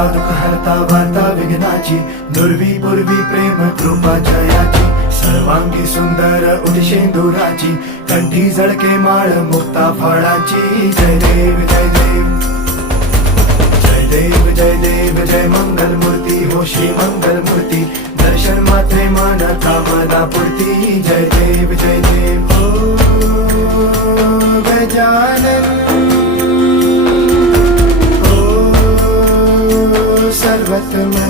हरता दुःख हरता वार्ता विघ्नाची, दुर्वी पूर्वी प्रेम कृपा जयाची, सर्वांगी सुंदर उदिशेंदुराची, कंठी झळके माळ मुक्ता फळाची. जय देव जय देव जय देव जय देव जय मंगल मूर्ती हो श्री मंगल मूर्ती, दर्शन मात्रे मन कामना पूर्ती. जय देव जय देव हो गजानन हो सर्वतमन.